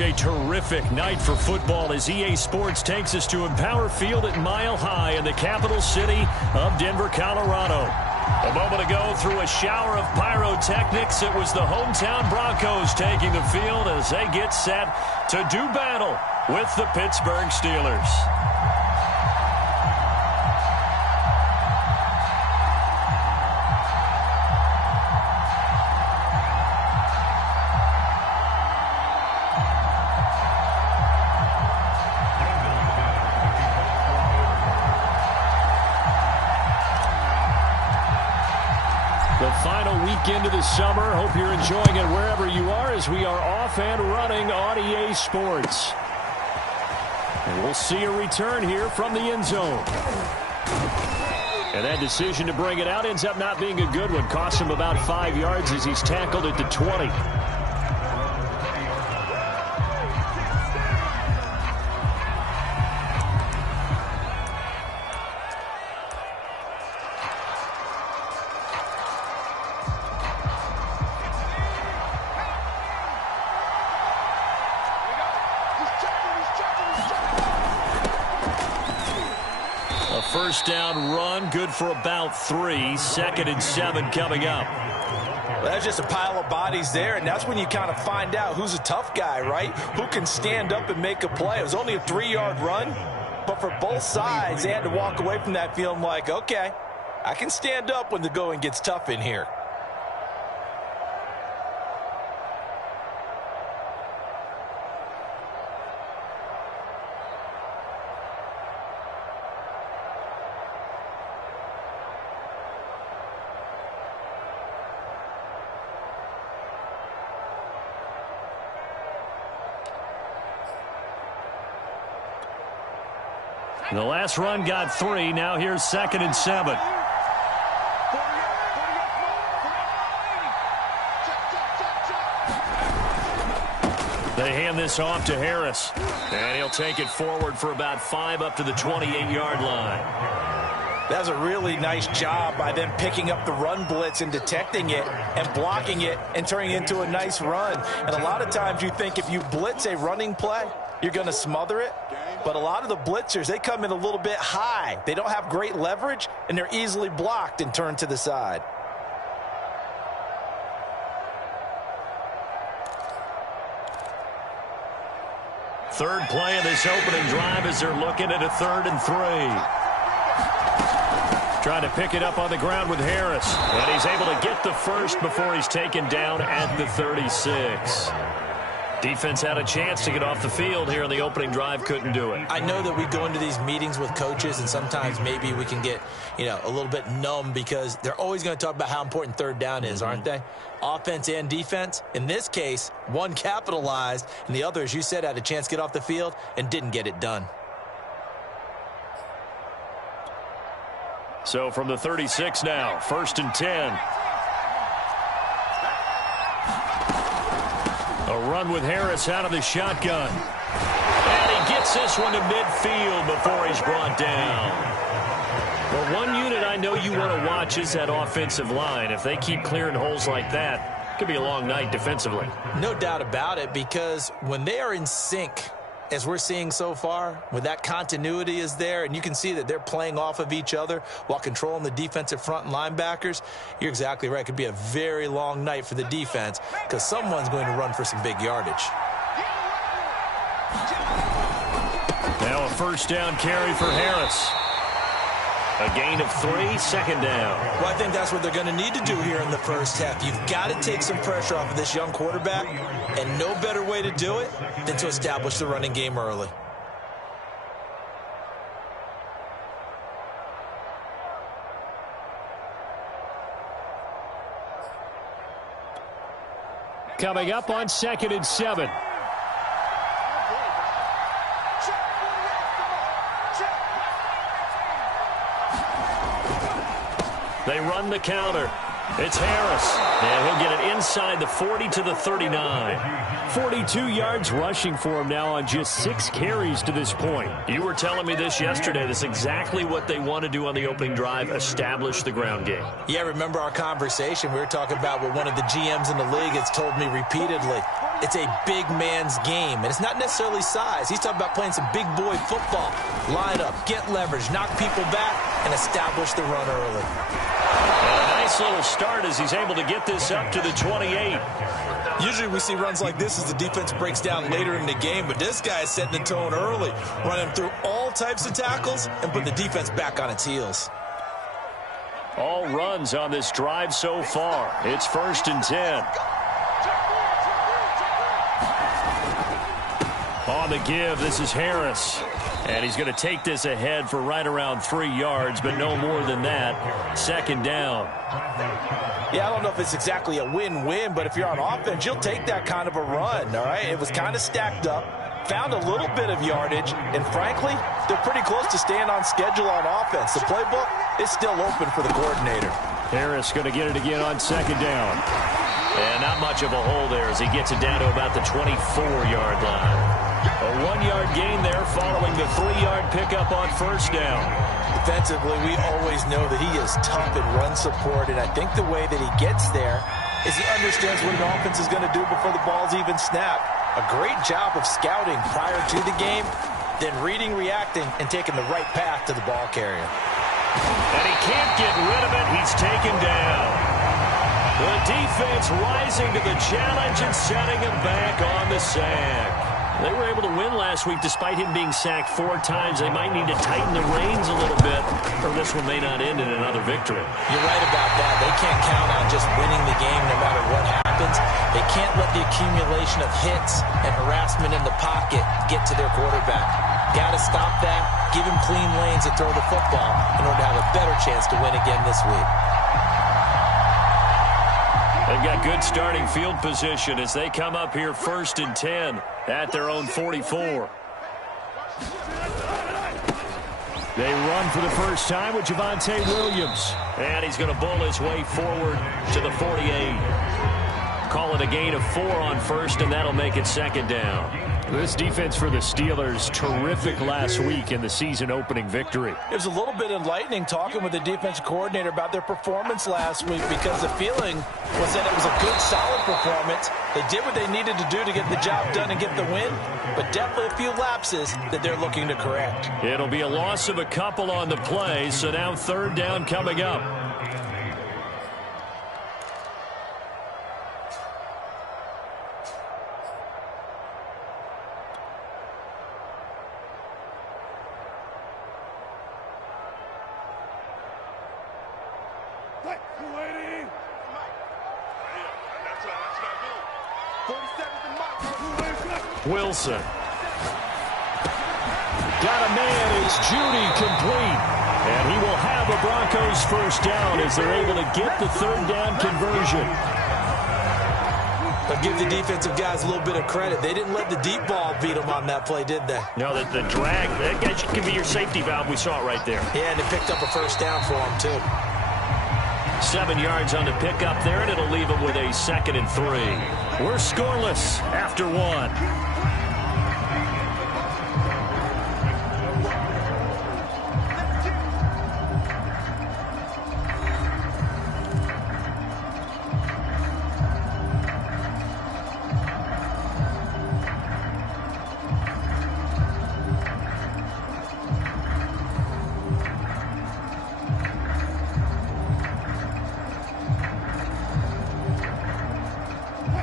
A terrific night for football as EA Sports takes us to Empower Field at Mile High in the capital city of Denver, Colorado. A moment ago, through a shower of pyrotechnics, it was the hometown Broncos taking the field as they get set to do battle with the Pittsburgh Steelers. The final weekend of the summer. Hope you're enjoying it wherever you are as we are off and running on EA Sports. And we'll see a return here from the end zone. And that decision to bring it out ends up not being a good one. Costs him about 5 yards as he's tackled at the 20. First down run, good for about 3. 2nd and 7 coming up. Well, that's just a pile of bodies there, and that's when you kind of find out who's a tough guy, right? Who can stand up and make a play. It was only a 3-yard run, but for both sides, they had to walk away from that feeling like, okay, I can stand up when the going gets tough in here. The last run got 3. Now here's 2nd and 7. They hand this off to Harris. And he'll take it forward for about 5 up to the 28-yard line. That's a really nice job by them picking up the run blitz and detecting it and blocking it and turning it into a nice run. And a lot of times you think if you blitz a running play, you're going to smother it. But a lot of the blitzers, they come in a little bit high. They don't have great leverage, and they're easily blocked and turned to the side. Third play of this opening drive as they're looking at a 3rd and 3. Trying to pick it up on the ground with Harris. And he's able to get the first before he's taken down at the 36. Defense had a chance to get off the field here in the opening drive, couldn't do it. I know that we go into these meetings with coaches, and sometimes maybe we can get, a little bit numb because they're always going to talk about how important 3rd down is, aren't they? Offense and defense. In this case, one capitalized, and the other, as you said, had a chance to get off the field and didn't get it done. So from the 36 now, 1st and 10. A run with Harris out of the shotgun. And he gets this one to midfield before he's brought down. Well, one unit I know you want to watch is that offensive line. If they keep clearing holes like that, it could be a long night defensively. No doubt about it, because when they are in sync, as we're seeing so far, when that continuity is there, and you can see that they're playing off of each other while controlling the defensive front and linebackers, you're exactly right. It could be a very long night for the defense because someone's going to run for some big yardage. Now a first down carry for Harris. A gain of 3, 2nd down. Well, I think that's what they're going to need to do here in the first half. You've got to take some pressure off of this young quarterback, and no better way to do it than to establish the running game early. Coming up on 2nd and 7. They run the counter. It's Harris. And he'll get it inside the 40 to the 39. 42 yards rushing for him now on just 6 carries to this point. You were telling me this yesterday. That's exactly what they want to do on the opening drive, establish the ground game. Yeah, remember our conversation? We were talking about what one of the GMs in the league has told me repeatedly. it's a big man's game. And it's not necessarily size. He's talking about playing some big boy football. Line up, get leverage, knock people back, and establish the run early. A nice little start as he's able to get this up to the 28. Usually we see runs like this as the defense breaks down later in the game, but this guy is setting the tone early, running through all types of tackles and putting the defense back on its heels. All runs on this drive so far. It's 1st and 10. On the give, this is Harris. And he's going to take this ahead for right around 3 yards, but no more than that. 2nd down. Yeah, I don't know if it's exactly a win-win, but if you're on offense, you'll take that kind of a run, all right? It was kind of stacked up, found a little bit of yardage, and frankly, they're pretty close to staying on schedule on offense. The playbook is still open for the coordinator. Harris going to get it again on 2nd down. And not much of a hole there as he gets it down to about the 24-yard line. A 1-yard gain there following the 3-yard pickup on 1st down. Defensively, we always know that he is tough in run support, and I think the way that he gets there is he understands what an offense is going to do before the ball's even snapped. A great job of scouting prior to the game, then reading, reacting, and taking the right path to the ball carrier. And he can't get rid of it. He's taken down. The defense rising to the challenge and setting him back on the sack. They were able to win last week despite him being sacked 4 times. They might need to tighten the reins a little bit, or this one may not end in another victory. You're right about that. They can't count on just winning the game no matter what happens. They can't let the accumulation of hits and harassment in the pocket get to their quarterback. Got to stop that, give him clean lanes to throw the football in order to have a better chance to win again this week. They've got good starting field position as they come up here 1st and 10 at their own 44. They run for the first time with Javonte Williams. And he's going to bull his way forward to the 48. Call it a gain of 4 on 1st, and that'll make it 2nd down. This defense for the Steelers, terrific last week in the season-opening victory. It was a little bit enlightening talking with the defensive coordinator about their performance last week because the feeling was that it was a good, solid performance. They did what they needed to do to get the job done and get the win, but definitely a few lapses that they're looking to correct. It'll be a loss of a couple on the play, so now 3rd down coming up. Wilson. Got a man. It's Judy complete. And he will have a Broncos 1st down as they're able to get the 3rd down conversion. But give the defensive guys a little bit of credit. They didn't let the deep ball beat them on that play, did they? No, the drag, that guy should be your safety valve. We saw it right there. Yeah, and they picked up a 1st down for them, too. 7 yards on the pickup there, and it'll leave them with a 2nd and 3. We're scoreless after 1.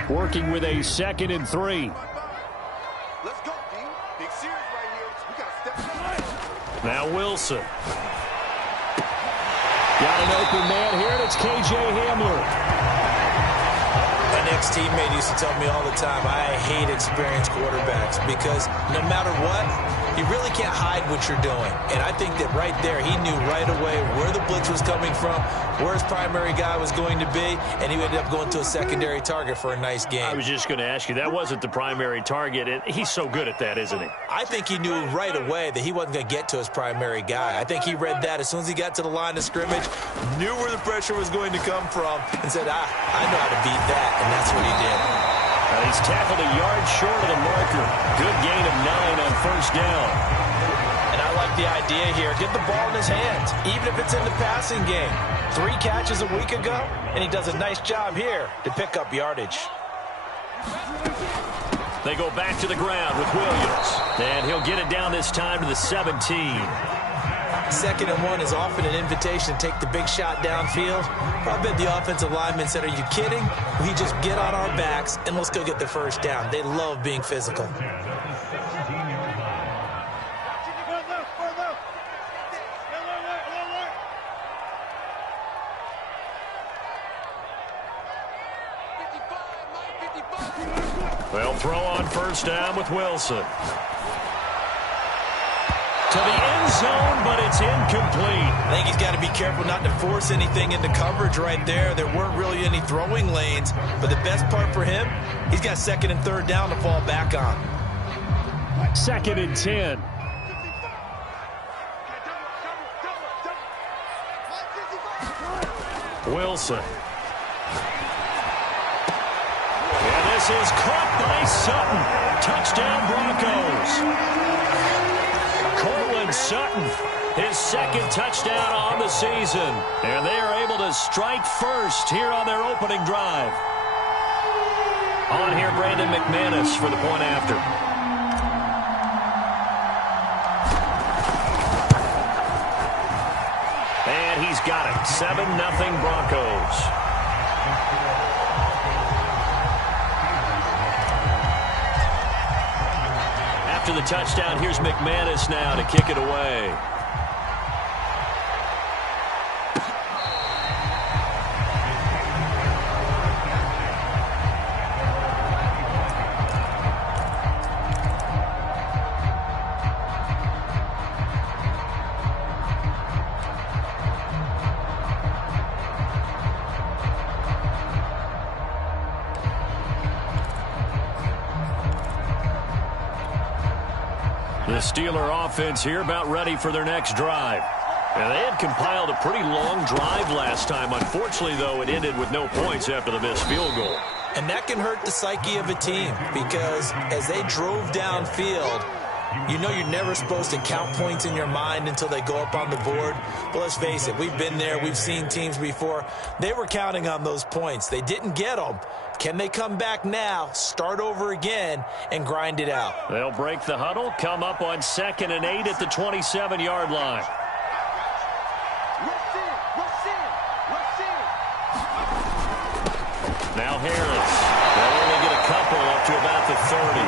Working with a 2nd and 3. Let's go, team. Big series right here. We got to step. Now Wilson. Got an open man here, and it's K.J. Hamler. My next teammate used to tell me all the time, I hate experienced quarterbacks because no matter what, you really can't hide what you're doing. And I think that right there, he knew right away where the blitz was coming from, where his primary guy was going to be, and he ended up going to a secondary target for a nice game. I was just going to ask you, that wasn't the primary target. He's so good at that, isn't he? I think he knew right away that he wasn't going to get to his primary guy. I think he read that as soon as he got to the line of scrimmage, knew where the pressure was going to come from, and said, I know how to beat that, and that's what he did. He's tackled a yard short of the marker. Good gain of 9 on 1st down. And I like the idea here. Get the ball in his hands, even if it's in the passing game. 3 catches a week ago, and he does a nice job here to pick up yardage. They go back to the ground with Williams. And he'll get it down this time to the 17. 2nd and 1 is often an invitation to take the big shot downfield. I bet the offensive lineman said, are you kidding? We just get on our backs and let's go get the first down. They love being physical. They'll throw on first down with Wilson. To the end zone, but it's incomplete. I think he's got to be careful not to force anything into coverage right there. There weren't really any throwing lanes, but the best part for him, he's got 2nd and 3rd down to fall back on. 2nd and 10. Wilson. And this is caught by Sutton. Touchdown Broncos. Cortland Sutton, his 2nd touchdown on the season. And they are able to strike first here on their opening drive. On here, Brandon McManus for the point after. And he's got it. 7-0 Broncos. After the touchdown, here's McManus now to kick it away. The Steeler offense here about ready for their next drive. And they had compiled a pretty long drive last time. Unfortunately, though, it ended with no points after the missed field goal. And that can hurt the psyche of a team because as they drove downfield, you know you're never supposed to count points in your mind until they go up on the board. But let's face it, we've been there. We've seen teams before. They were counting on those points. They didn't get them. Can they come back now, start over again, and grind it out? They'll break the huddle, come up on 2nd and 8 at the 27-yard line. Now Harris. They'll only get a couple up to about the 30.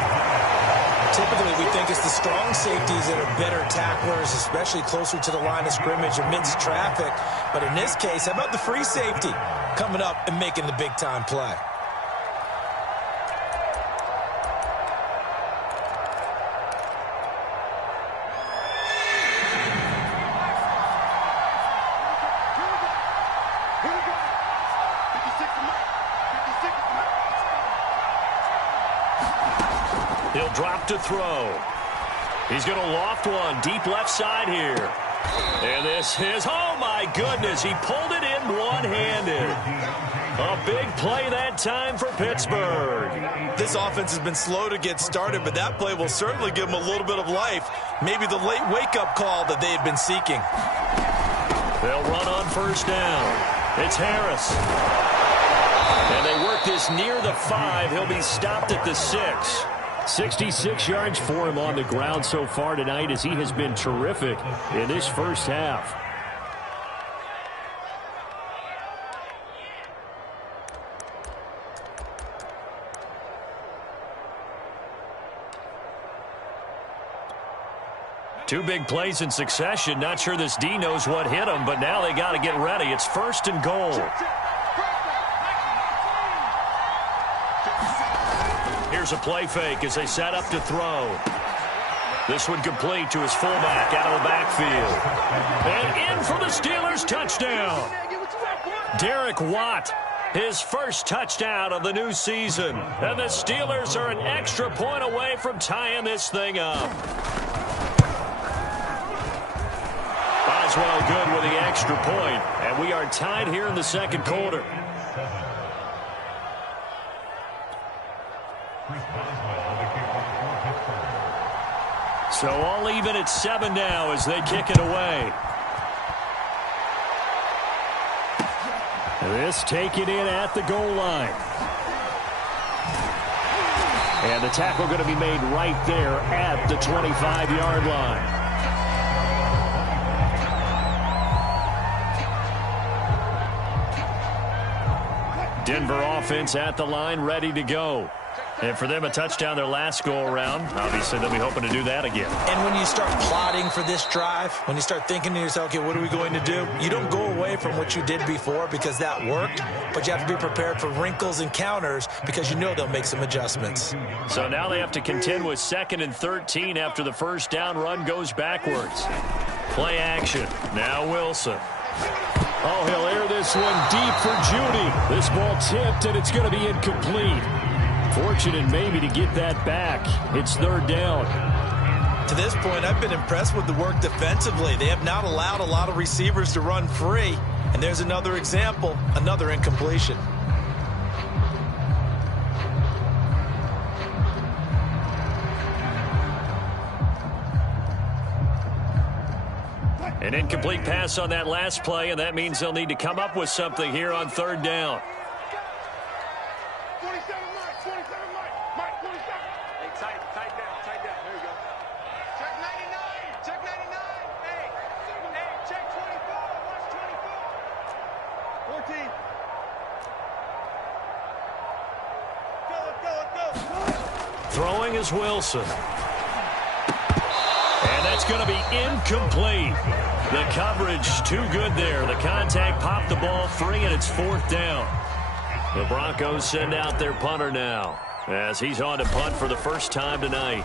Typically, we think it's the strong safeties that are better tacklers, especially closer to the line of scrimmage amidst traffic. But in this case, how about the free safety coming up and making the big-time play? He'll drop to throw. He's going to loft one deep left side here. And this is, oh my goodness, he pulled it in one-handed. A big play that time for Pittsburgh. This offense has been slow to get started, but that play will certainly give them a little bit of life. Maybe the late wake-up call that they had been seeking. They'll run on first down. It's Harris. And they work this near the 5. He'll be stopped at the 6. 66 yards for him on the ground so far tonight as he has been terrific in this first half. Two big plays in succession. Not sure this D knows what hit him, but now they got to get ready. It's 1st and goal. Here's a play fake as they set up to throw. This one complete to his fullback out of the backfield. And in for the Steelers touchdown. Derek Watt, his first touchdown of the new season. And the Steelers are an extra point away from tying this thing up. Boswell good with the extra point. And we are tied here in the second quarter. So all even at 7 now as they kick it away. This taken in at the goal line. And the tackle going to be made right there at the 25-yard line. Denver offense at the line, ready to go. And for them, a touchdown their last go-around. Obviously, they'll be hoping to do that again. And when you start plotting for this drive, when you start thinking to yourself, okay, what are we going to do? You don't go away from what you did before because that worked, but you have to be prepared for wrinkles and counters because you know they'll make some adjustments. So now they have to contend with 2nd and 13 after the first down run goes backwards. Play action. Now Wilson. Oh, he'll air this one deep for Judy. This ball tipped, and it's going to be incomplete. Fortunate maybe to get that back. It's 3rd down. To this point, I've been impressed with the work defensively. They have not allowed a lot of receivers to run free. And there's another example, another incompletion. An incomplete pass on that last play, and that means they'll need to come up with something here on 3rd down. Throwing is Wilson. And that's going to be incomplete. The coverage too good there. The contact popped the ball free, and it's 4th down. The Broncos send out their punter now as he's on to punt for the first time tonight.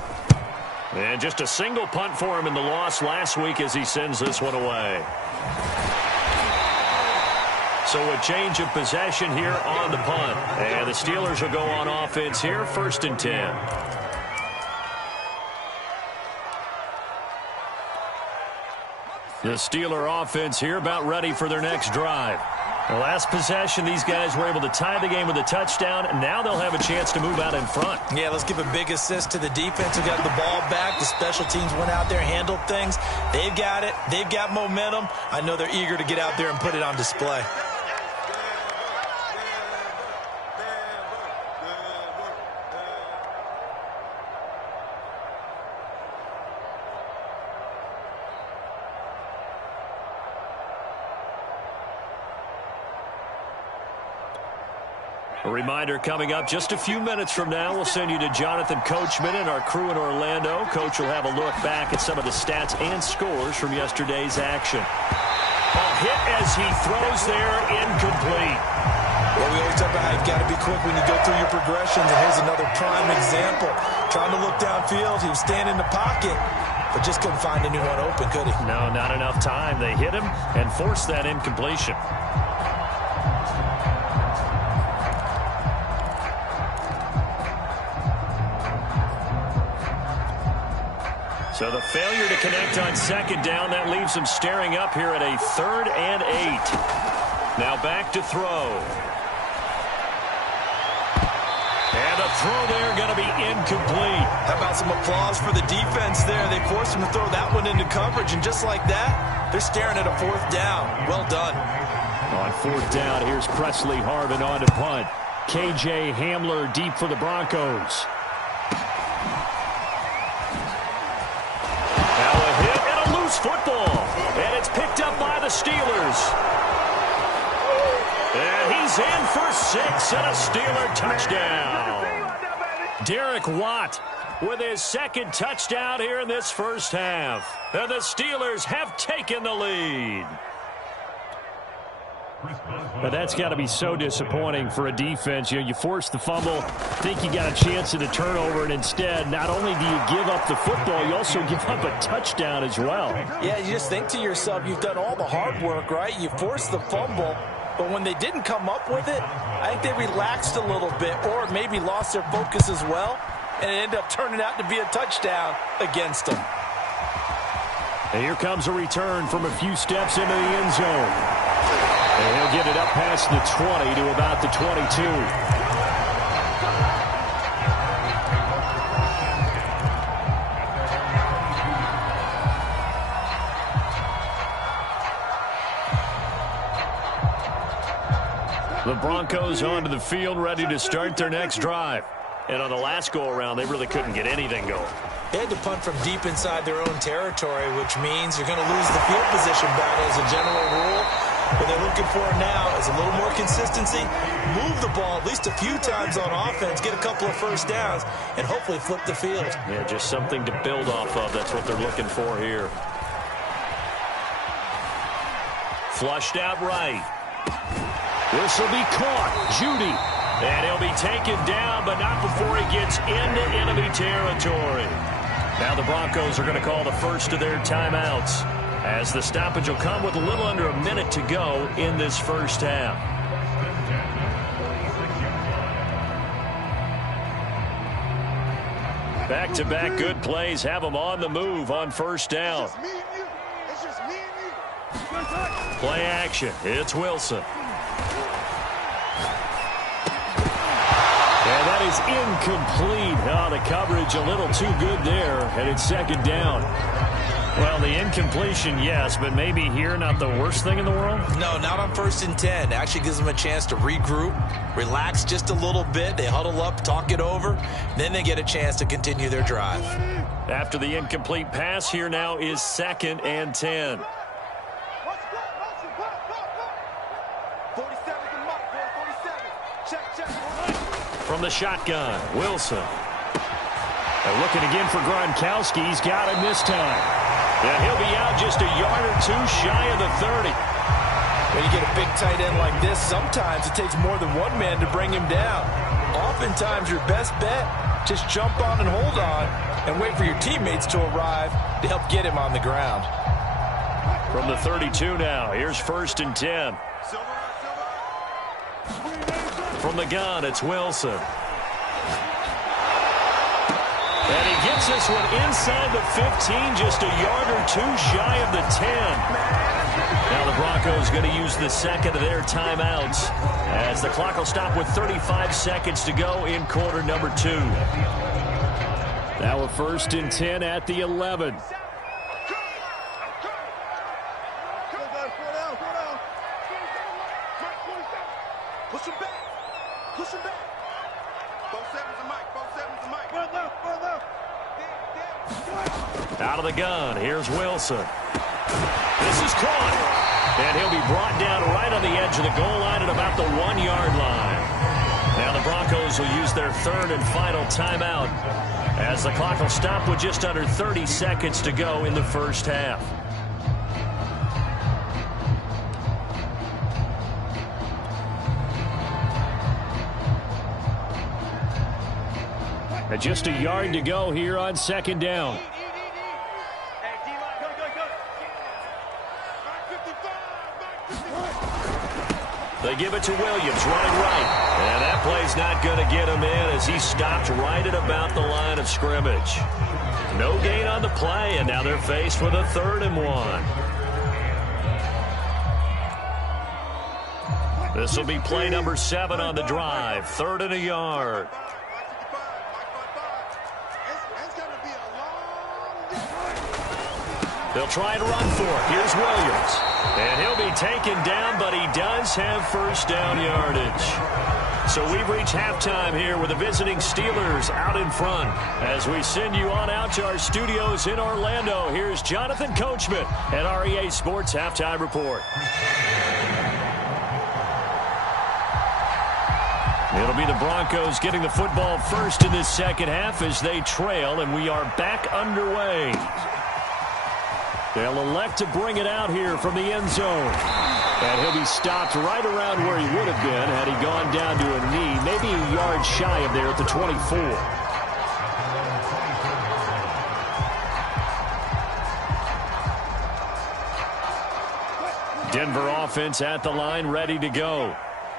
And just a single punt for him in the loss last week as he sends this one away. So a change of possession here on the punt. And the Steelers will go on offense here, 1st and 10. The Steeler offense here about ready for their next drive. The last possession, these guys were able to tie the game with a touchdown, and now they'll have a chance to move out in front. Yeah, let's give a big assist to the defense who got the ball back. The special teams went out there, handled things. They've got it. They've got momentum. I know they're eager to get out there and put it on display. A reminder coming up just a few minutes from now, we'll send you to Jonathan Coachman and our crew in Orlando. Coach will have a look back at some of the stats and scores from yesterday's action. A hit as he throws there, incomplete. Well, we always talk about how you've got to be quick when you go through your progressions, and here's another prime example. Trying to look downfield, he was standing in the pocket, but just couldn't find anyone open, could he? No, not enough time. They hit him and forced that incompletion. So the failure to connect on 2nd down, that leaves them staring up here at a 3rd and 8. Now back to throw. And the throw there going to be incomplete. How about some applause for the defense there? They forced him to throw that one into coverage, and just like that, they're staring at a 4th down. Well done. On 4th down, here's Presley Harvin on to punt. KJ Hamler deep for the Broncos. Football, and it's picked up by the Steelers. And he's in for 6 and a Steeler touchdown. Derek Watt with his 2nd touchdown here in this first half. And the Steelers have taken the lead. But that's got to be so disappointing for a defense. You know, you force the fumble, think you got a chance at a turnover, and instead, not only do you give up the football, you also give up a touchdown as well. Yeah, you just think to yourself, you've done all the hard work, right? You forced the fumble, but when they didn't come up with it, I think they relaxed a little bit or maybe lost their focus as well, and it ended up turning out to be a touchdown against them. And here comes a return from a few steps into the end zone. And he'll get it up past the 20 to about the 22. The Broncos onto the field, ready to start their next drive. And on the last go-around, they really couldn't get anything going. They had to punt from deep inside their own territory, which means you're going to lose the field position battle as a general rule. What they're looking for now is a little more consistency, move the ball at least a few times on offense, get a couple of first downs, and hopefully flip the field. Yeah, just something to build off of. That's what they're looking for here. Flushed out right. This will be caught. Judy. And he'll be taken down, but not before he gets into enemy territory. Now the Broncos are going to call the first of their timeouts, as the stoppage will come with a little under a minute to go in this first half. Back-to-back good plays have them on the move on first down. Play action. It's Wilson. And that is incomplete. Oh, the coverage a little too good there, and it's second down. Well, the incompletion, yes, but maybe here not the worst thing in the world? No, not on 1st and 10. It actually gives them a chance to regroup, relax just a little bit. They huddle up, talk it over. Then they get a chance to continue their drive. After the incomplete pass, here now is 2nd and 10. From the shotgun, Wilson. They're looking again for Gronkowski. He's got him this time. Yeah, he'll be out just a yard or two shy of the 30. When you get a big tight end like this, sometimes it takes more than one man to bring him down. Oftentimes, your best bet, just jump on and hold on and wait for your teammates to arrive to help get him on the ground. From the 32 now, here's 1st and 10. From the gun, it's Wilson. And he gets this one inside the 15, just a yard or two shy of the 10. Now the Broncos going to use the second of their timeouts, as the clock will stop with 35 seconds to go in quarter number 2. Now a 1st and 10 at the 11. Push him back. Push him back. 4-7's a mic. 4-7's a mic. Run left. Out of the gun, here's Wilson. This is caught. And he'll be brought down right on the edge of the goal line at about the 1-yard line. Now the Broncos will use their 3rd and final timeout, as the clock will stop with just under 30 seconds to go in the first half. And just a yard to go here on 2nd down. They give it to Williams, running right. And that play's not going to get him in, as he stopped right at about the line of scrimmage. No gain on the play, and now they're faced with a 3rd and 1. This will be play number 7 on the drive. 3rd and a yard. They'll try to run for it. Here's Williams. And he'll be taken down, but he does have first down yardage. So we've reached halftime here with the visiting Steelers out in front. As we send you on out to our studios in Orlando, here's Jonathan Coachman at REA Sports Halftime Report. It'll be the Broncos getting the football first in this second half as they trail, and we are back underway. They'll elect to bring it out here from the end zone. And he'll be stopped right around where he would have been had he gone down to a knee, maybe a yard shy of there at the 24. Denver offense at the line, ready to go.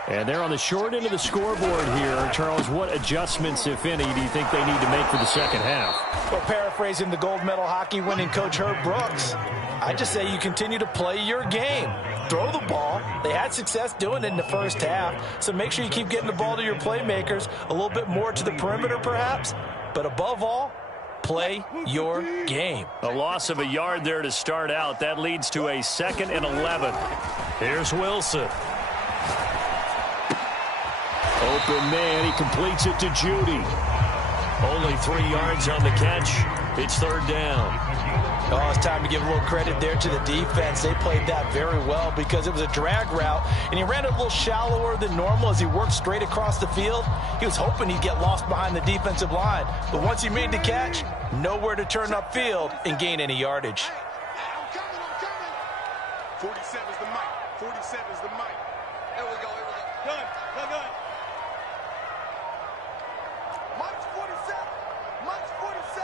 And they're on the short end of the scoreboard here. Charles, what adjustments, if any, do you think they need to make for the second half? Well, paraphrasing the gold medal hockey winning coach Herb Brooks, I just say you continue to play your game. Throw the ball. They had success doing it in the first half, so make sure you keep getting the ball to your playmakers, a little bit more to the perimeter perhaps, but above all, play your game. A loss of a yard there to start out. That leads to a 2nd and 11. Here's Wilson. Open man, he completes it to Judy. Only 3 yards on the catch. It's third down. Oh, it's time to give a little credit there to the defense. They played that very well because it was a drag route, and he ran it a little shallower than normal as he worked straight across the field. He was hoping he'd get lost behind the defensive line, but once he made the catch, nowhere to turn upfield and gain any yardage. I'm coming. 47's the mic. 47's the mic. Here we go. Done. Mike's 47. Mike's 47.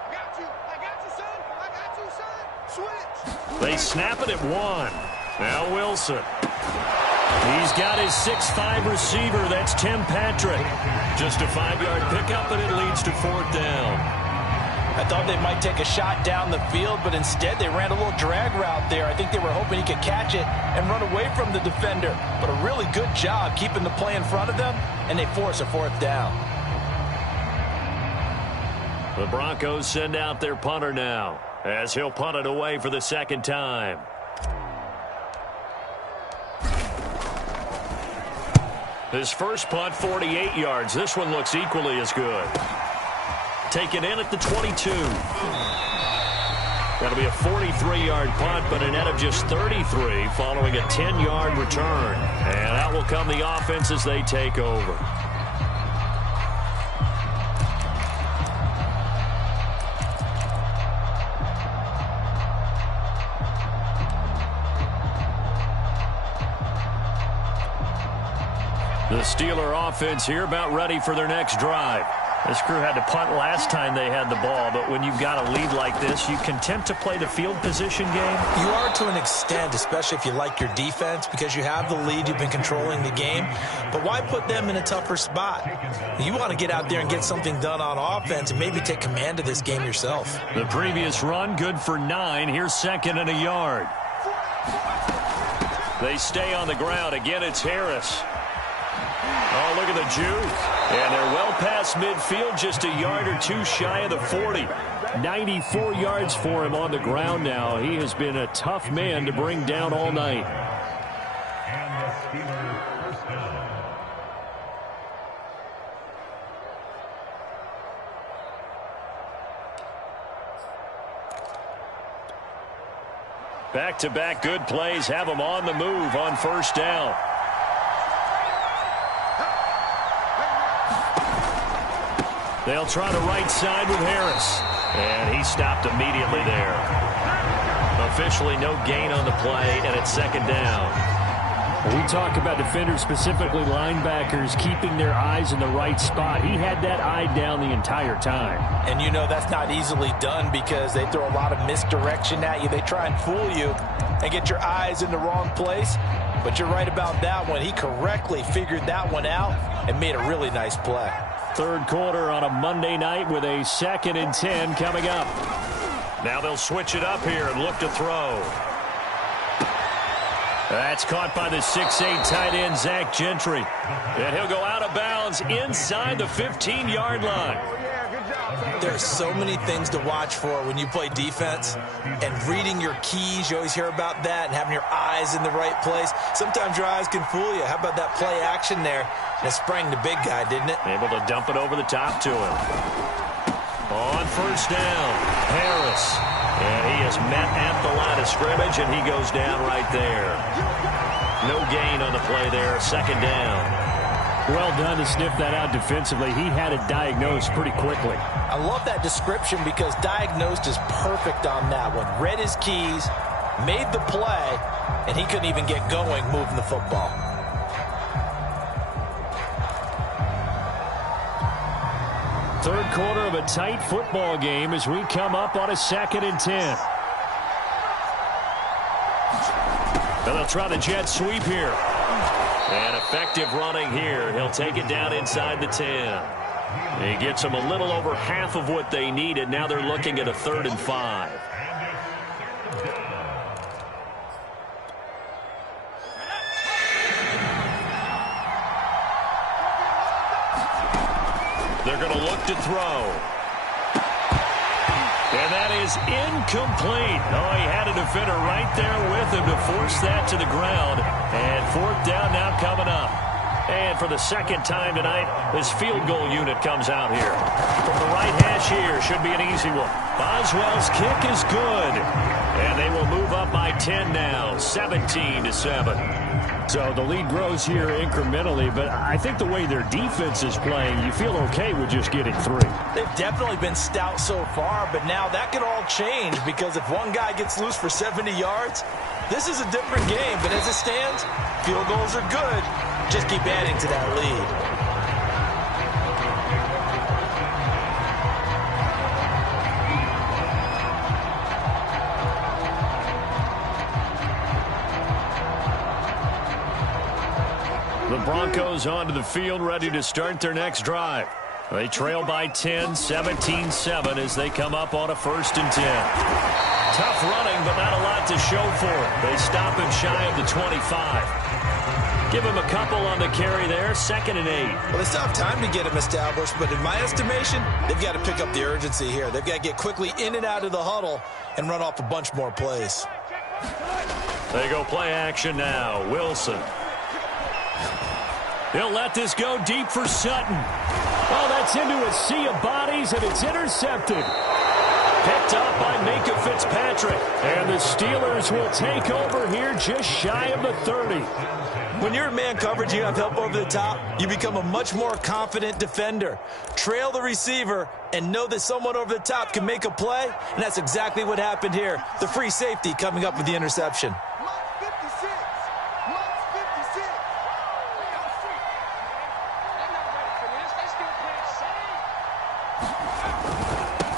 I got you, son. Switch. They snap it at 1. Now Wilson. He's got his 6'5" receiver. That's Tim Patrick. Just a 5-yard pickup, and it leads to fourth down. I thought they might take a shot down the field, but instead they ran a little drag route there. I think they were hoping he could catch it and run away from the defender. But a really good job keeping the play in front of them, and they force a fourth down. The Broncos send out their punter now, as he'll punt it away for the second time. His first punt, 48 yards. This one looks equally as good. Taken in at the 22. That'll be a 43-yard punt, but a net of just 33 following a 10-yard return. And out will come the offense as they take over. The Steeler offense here about ready for their next drive. This crew had to punt last time they had the ball, but when you've got a lead like this, you content to play the field position game? You are to an extent, especially if you like your defense, because you have the lead, you've been controlling the game. But why put them in a tougher spot? You want to get out there and get something done on offense and maybe take command of this game yourself. The previous run, good for 9. Here's second and a yard. They stay on the ground. Again, it's Harris. Oh, look at the juke. And they're well past midfield, just a yard or two shy of the 40. 94 yards for him on the ground now. He has been a tough man to bring down all night. Back-to-back good plays have him on the move on first down. They'll try the right side with Harris. And he stopped immediately there. Officially no gain on the play, and it's second down. We talk about defenders, specifically linebackers, keeping their eyes in the right spot. He had that eye down the entire time. And you know that's not easily done because they throw a lot of misdirection at you. They try and fool you and get your eyes in the wrong place. But you're right about that one. He correctly figured that one out and made a really nice play. Third quarter on a Monday night with a 2nd and 10 coming up. Now they'll switch it up here and look to throw. That's caught by the 6'8" tight end, Zach Gentry. And he'll go out of bounds inside the 15-yard line. There's so many things to watch for when you play defense. And reading your keys, you always hear about that, and having your eyes in the right place. Sometimes your eyes can fool you. How about that play action there? And it sprang the big guy, didn't it? Able to dump it over the top to him. On first down, Harris. And he is met at the line of scrimmage, and he goes down right there. No gain on the play there, second down. Well done to sniff that out defensively. He had it diagnosed pretty quickly. I love that description because diagnosed is perfect on that one. Read his keys, made the play, and he couldn't even get going moving the football. Third quarter of a tight football game as we come up on a 2nd and 10. And they'll try the jet sweep here. And effective running here. He'll take it down inside the 10. He gets them a little over half of what they needed. Now they're looking at a 3rd and 5. They're going to look to throw. And that is incomplete. Oh, he had a defender right there with him to force that to the ground. And fourth down now coming up. And for the second time tonight, this field goal unit comes out here. From the right hash here, should be an easy one. Boswell's kick is good. And they will move up by 10 now, 17-7. So the lead grows here incrementally, but I think the way their defense is playing, you feel okay with just getting 3. They've definitely been stout so far, but now that could all change because if one guy gets loose for 70 yards, this is a different game. But as it stands, field goals are good. Just keep adding to that lead. The Broncos onto the field, ready to start their next drive. They trail by 10, 17-7 as they come up on a 1st and 10. Tough running, but not a lot to show for it. They stop him shy of the 25. Give him a couple on the carry there, 2nd and 8. Well, they still have time to get him established, but in my estimation, they've got to pick up the urgency here. They've got to get quickly in and out of the huddle and run off a bunch more plays. They go play action now. Wilson. He'll let this go deep for Sutton. Oh, that's into a sea of bodies, and it's intercepted. Picked up by Minka Fitzpatrick. And the Steelers will take over here just shy of the 30. When you're in man coverage, you have help over the top, you become a much more confident defender. Trail the receiver and know that someone over the top can make a play, and that's exactly what happened here. The free safety coming up with the interception.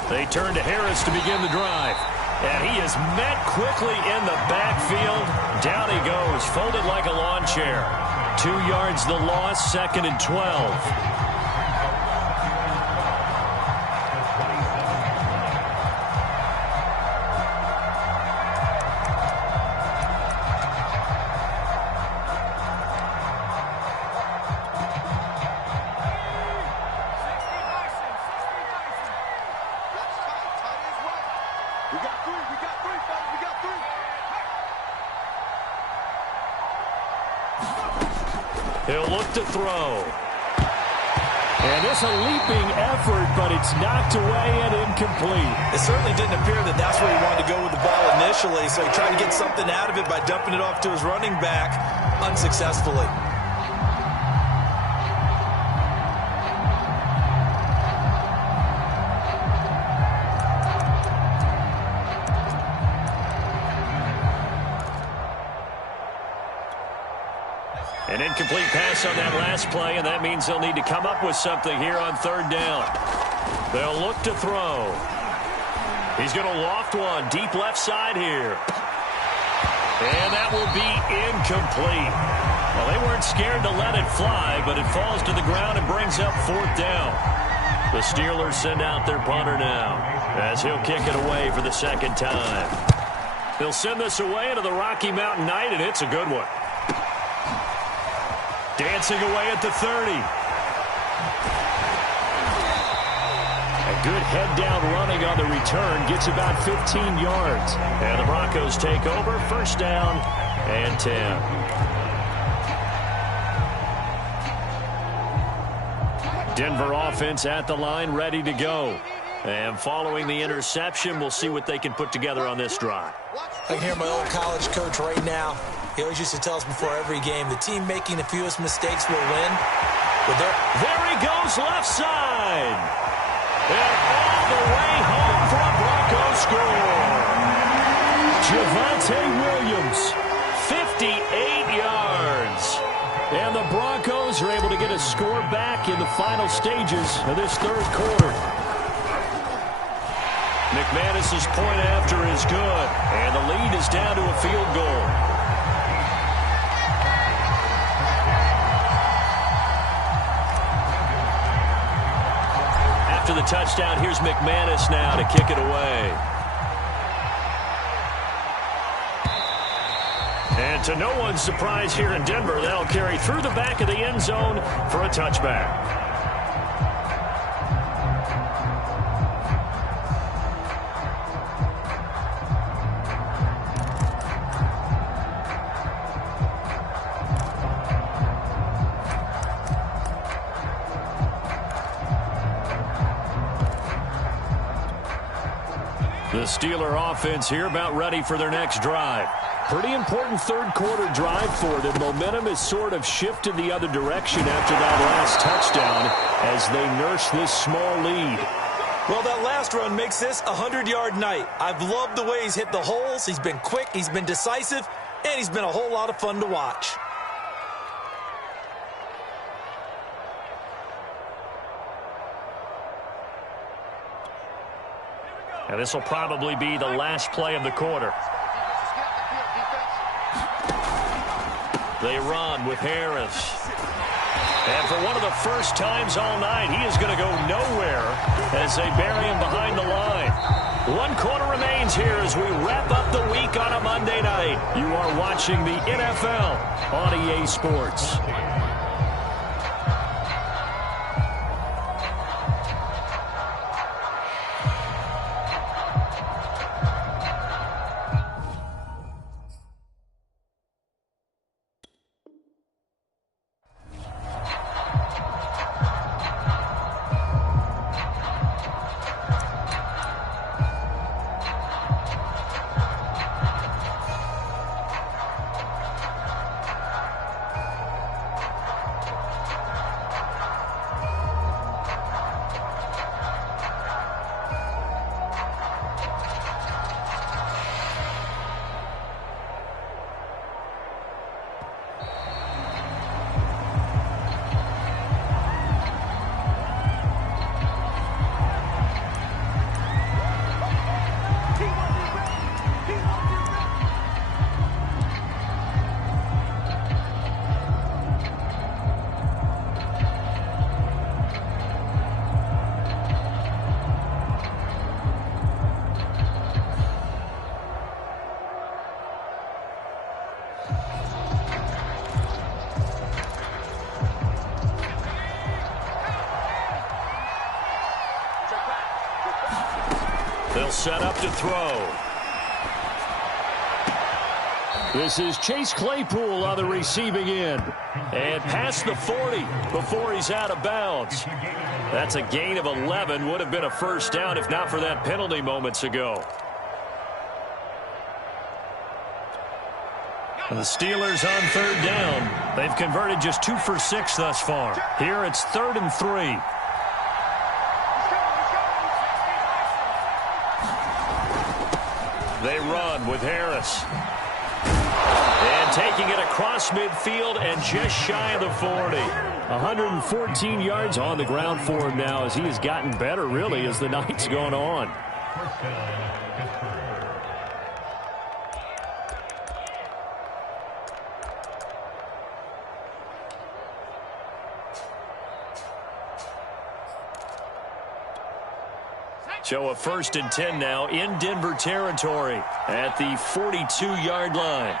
They turn to Harris to begin the drive. And he is met quickly in the backfield. Down he goes, folded like a lawn chair. 2 yards the loss, 2nd and 12. He'll look to throw. And it's a leaping effort, but it's knocked away and incomplete. It certainly didn't appear that that's where he wanted to go with the ball initially, so he tried to get something out of it by dumping it off to his running back unsuccessfully. An incomplete pass on that last play, and that means they'll need to come up with something here on 3rd down. They'll look to throw. He's going to loft one deep left side here. And that will be incomplete. Well, they weren't scared to let it fly, but it falls to the ground and brings up 4th down. The Steelers send out their punter now as he'll kick it away for the 2nd time. He'll send this away into the Rocky Mountain night, and it's a good one. Dancing away at the 30. A good head-down running on the return. Gets about 15 yards. And the Broncos take over. 1st down and 10. Denver offense at the line, ready to go. And following the interception, we'll see what they can put together on this drive. I can hear my old college coach right now. He always used to tell us before every game, the team making the fewest mistakes will win. But there he goes, left side. And all the way home for a Bronco score. Javonte Williams, 58 yards. And the Broncos are able to get a score back in the final stages of this 3rd quarter. McManus's point after is good, and the lead is down to a field goal. After the touchdown, here's McManus now to kick it away. And to no one's surprise here in Denver, they'll carry through the back of the end zone for a touchback. The Steeler offense here about ready for their next drive. Pretty important third quarter drive for them. Momentum has sort of shifted the other direction after that last touchdown as they nurse this small lead. Well, that last run makes this a 100-yard night. I've loved the way he's hit the holes. He's been quick, he's been decisive, and he's been a whole lot of fun to watch. And this will probably be the last play of the quarter. They run with Harris. And for one of the first times all night, he is going to go nowhere as they bury him behind the line. 1 quarter remains here as we wrap up the week on a Monday night. You are watching the NFL on EA Sports. They'll set up to throw. This is Chase Claypool on the receiving end. And past the 40 before he's out of bounds. That's a gain of 11. Would have been a first down if not for that penalty moments ago. And the Steelers on third down. They've converted just 2 for 6 thus far. Here it's 3rd and 3. They run with Harris. And taking it across midfield and just shy of the 40. 114 yards on the ground for him now as he has gotten better, really, as the night's gone on. So a 1st and 10 now in Denver territory at the 42-yard line.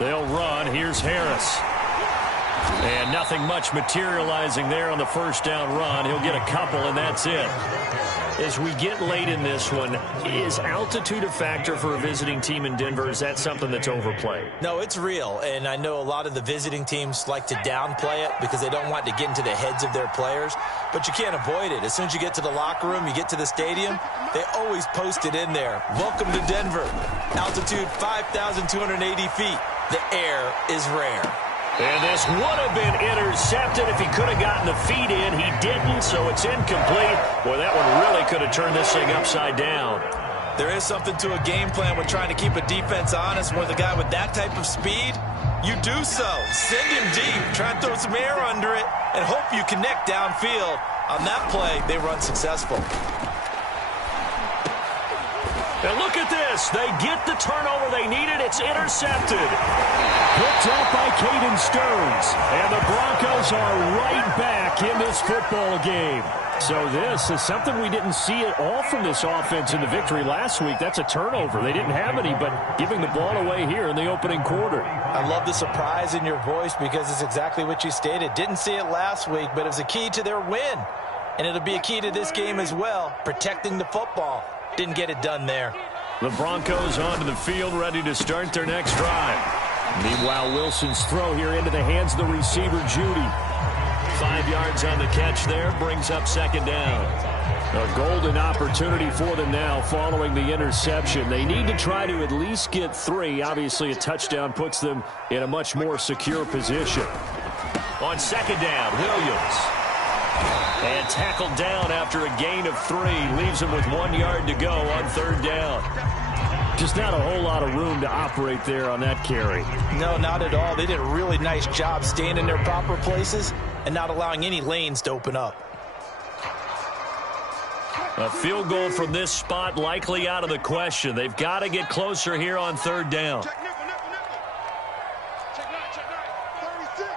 They'll run. Here's Harris. And nothing much materializing there on the first down run. He'll get a couple, and that's it. As we get late in this one, is altitude a factor for a visiting team in Denver? Is that something that's overplayed? No, it's real, and I know a lot of the visiting teams like to downplay it because they don't want to get into the heads of their players, but you can't avoid it. As soon as you get to the locker room, you get to the stadium, they always post it in there. Welcome to Denver. Altitude 5,280 feet. The air is rare. And this would have been intercepted if he could have gotten the feet in. He didn't, so it's incomplete. Boy, that one really could have turned this thing upside down. There is something to a game plan when trying to keep a defense honest. With a guy with that type of speed, you do so. Send him deep, try and throw some air under it, and hope you connect downfield. On that play, they run successful. And look at this. They get the turnover they needed. It's intercepted. Picked up by Caden Stearns. And the Broncos are right back in this football game. So this is something we didn't see at all from this offense in the victory last week. That's a turnover. They didn't have any, but giving the ball away here in the opening quarter. I love the surprise in your voice because it's exactly what you stated. Didn't see it last week, but it was a key to their win. And it'll be a key to this game as well, protecting the football. Didn't get it done there. The Broncos onto the field, ready to start their next drive. Meanwhile, Wilson's throw here into the hands of the receiver, Judy. 5 yards on the catch there, brings up second down. A golden opportunity for them now following the interception. They need to try to at least get 3. Obviously, a touchdown puts them in a much more secure position. On second down, Williams. And tackled down after a gain of 3. Leaves him with 1 yard to go on third down. Just not a whole lot of room to operate there on that carry. No, not at all. They did a really nice job staying in their proper places and not allowing any lanes to open up. A field goal from this spot likely out of the question. They've got to get closer here on third down. Check nickel, nickel, nickel. Check right. 36,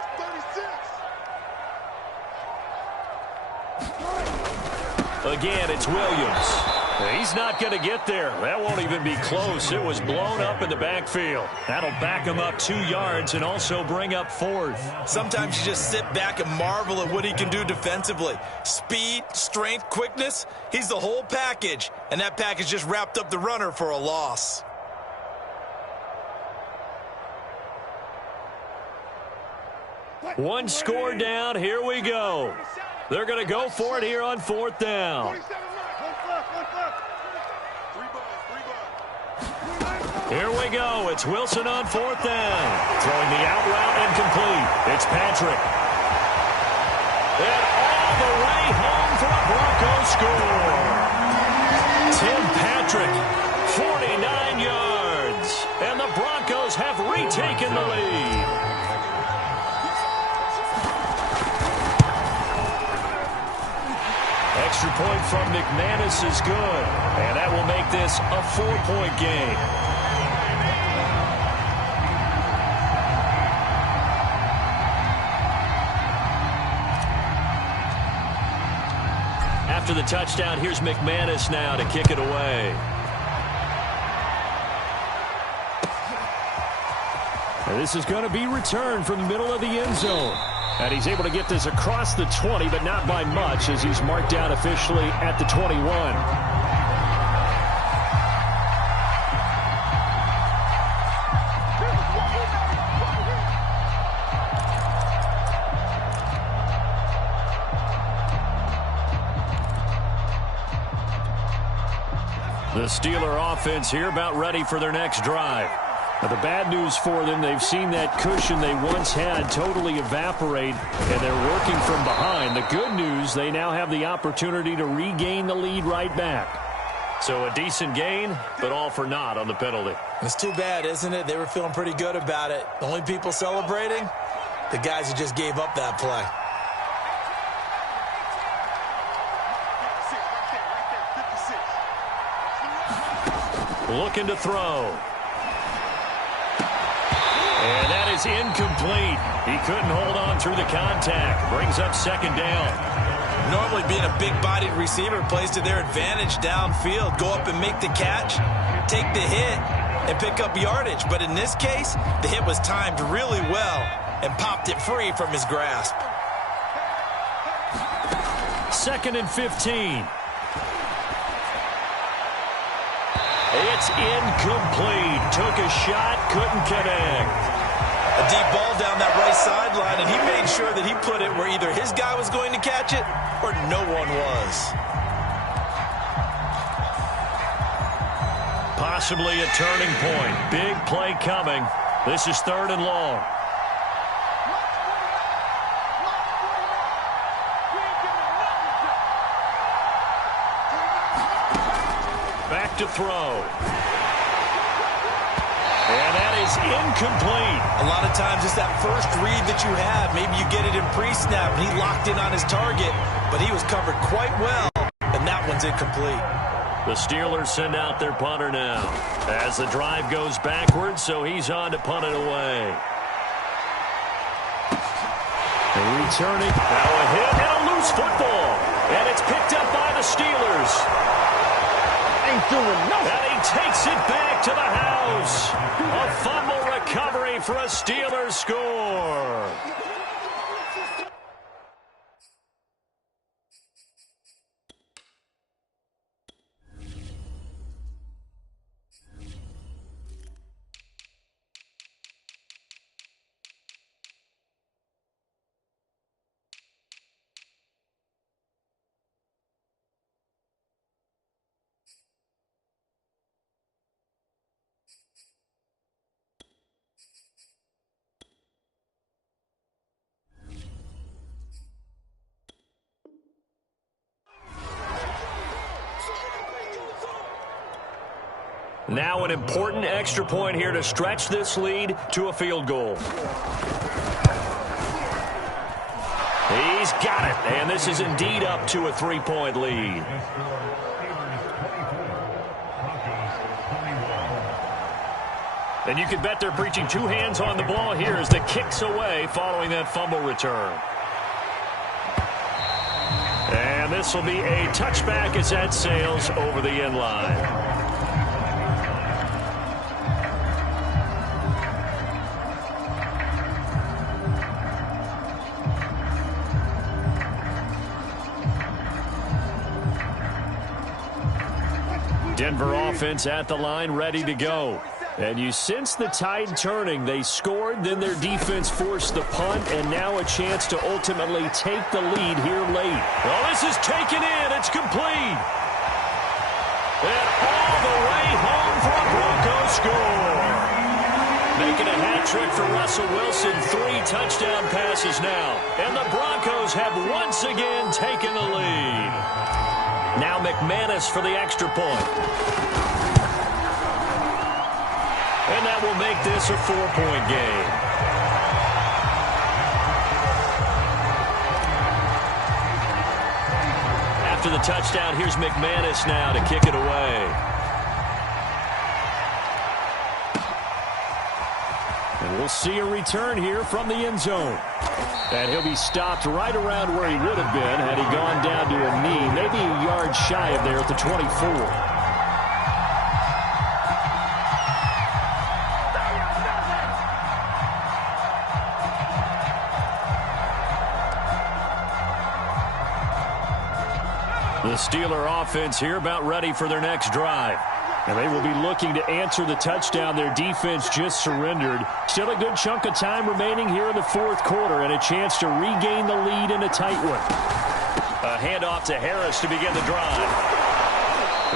36. Again, it's Williams. He's not going to get there. That won't even be close. It was blown up in the backfield. That'll back him up 2 yards and also bring up 4th. Sometimes you just sit back and marvel at what he can do defensively. Speed, strength, quickness, he's the whole package. And that package just wrapped up the runner for a loss. One score down. Here we go. They're going to go for it here on fourth down. Here we go. It's Wilson on fourth down. Throwing the out route incomplete. It's Patrick. And all the way home for a Broncos score. Tim Patrick, 49 yards. And the Broncos have retaken the lead. Extra point from McManus is good. And that will make this a 4-point game. After the touchdown, here's McManus now to kick it away. And this is going to be returned from the middle of the end zone. And he's able to get this across the 20, but not by much, as he's marked down officially at the 21. The Steeler offense here about ready for their next drive. Now, the bad news for them, they've seen that cushion they once had totally evaporate, and they're working from behind. The good news, they now have the opportunity to regain the lead right back. So a decent gain, but all for naught on the penalty. It's too bad, isn't it? They were feeling pretty good about it. The only people celebrating, the guys who just gave up that play. Looking to throw. And that is incomplete. He couldn't hold on through the contact. Brings up second down. Normally being a big-bodied receiver plays to their advantage downfield. Go up and make the catch, take the hit, and pick up yardage. But in this case, the hit was timed really well and popped it free from his grasp. 2nd and 15. It's incomplete. Took a shot, couldn't connect. A deep ball down that right sideline, and he made sure that he put it where either his guy was going to catch it or no one was. Possibly a turning point. Big play coming. This is 3rd and long. Back to throw. And that is incomplete. A lot of times it's that first read that you have. Maybe you get it in pre-snap, and he locked in on his target, but he was covered quite well, and that one's incomplete. The Steelers send out their punter now as the drive goes backwards, so he's on to punt it away. And returning. Now a hit and a loose football. And it's picked up by the Steelers. Ain't doing nothing. And he takes it back to the house. A fumble recovery for a Steelers score. Now an important extra point here to stretch this lead to a field goal. He's got it, and this is indeed up to a 3-point lead. And you can bet they're preaching two hands on the ball here as the kick's away following that fumble return. And this will be a touchback as that sails over the end line. Denver offense at the line, ready to go. And you sense the tide turning. They scored, then their defense forced the punt, and now a chance to ultimately take the lead here late. Well, this is taken in. It's complete. And all the way home for a Broncos score. Making a hat trick for Russell Wilson. 3 touchdown passes now. And the Broncos have once again taken the lead. Now McManus for the extra point. And that will make this a 4-point game. After the touchdown, here's McManus now to kick it away. And we'll see a return here from the end zone. And he'll be stopped right around where he would have been had he gone down to a knee, maybe a yard shy of there at the 24. The Steeler offense here about ready for their next drive. And they will be looking to answer the touchdown their defense just surrendered. Still a good chunk of time remaining here in the fourth quarter and a chance to regain the lead in a tight one. A handoff to Harris to begin the drive.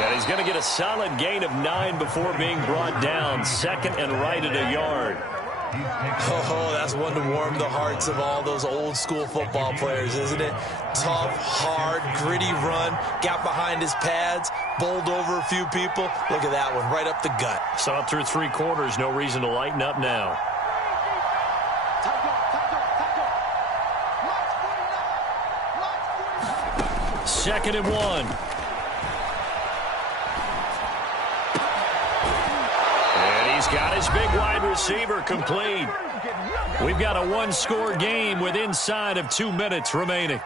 And he's going to get a solid gain of 9 before being brought down. Second and right at a yard. Oh, that's one to warm the hearts of all those old school football players, isn't it? Tough, hard, gritty run, got behind his pads, bowled over a few people. Look at that one, right up the gut. Saw it through 3 quarters, no reason to lighten up now. Second and 1. He's got his big wide receiver complete. We've got a 1-score game with inside of 2 minutes remaining.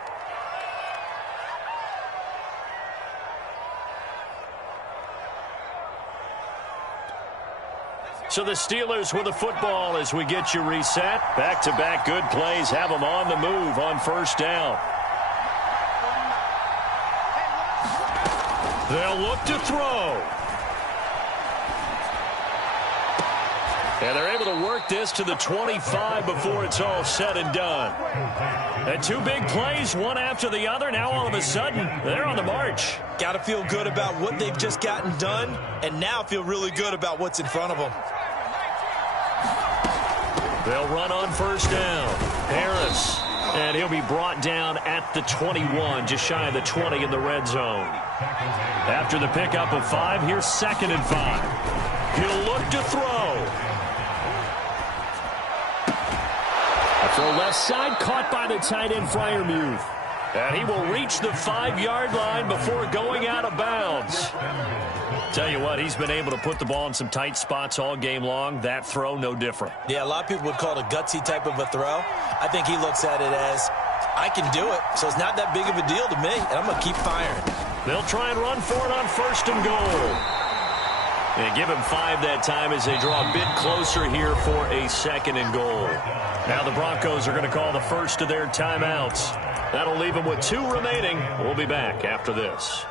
So the Steelers with the football as we get you reset. Back-to-back good plays have them on the move on first down. They'll look to throw. And they're able to work this to the 25 before it's all said and done. And 2 big plays, one after the other. Now all of a sudden, they're on the march. Got to feel good about what they've just gotten done, and now feel really good about what's in front of them. They'll run on first down. Harris. And he'll be brought down at the 21, just shy of the 20 in the red zone. After the pickup of 5, here's 2nd and 5. He'll look to throw. Throw left side, caught by the tight end Freiermuth. And he will reach the 5-yard line before going out of bounds. Tell you what, he's been able to put the ball in some tight spots all game long. That throw, no different. Yeah, a lot of people would call it a gutsy type of a throw. I think he looks at it as, I can do it, so it's not that big of a deal to me, and I'm going to keep firing. They'll try and run for it on first and goal. They give him 5 that time as they draw a bit closer here for a 2nd and goal. Now the Broncos are going to call the first of their timeouts. That'll leave them with 2 remaining. We'll be back after this.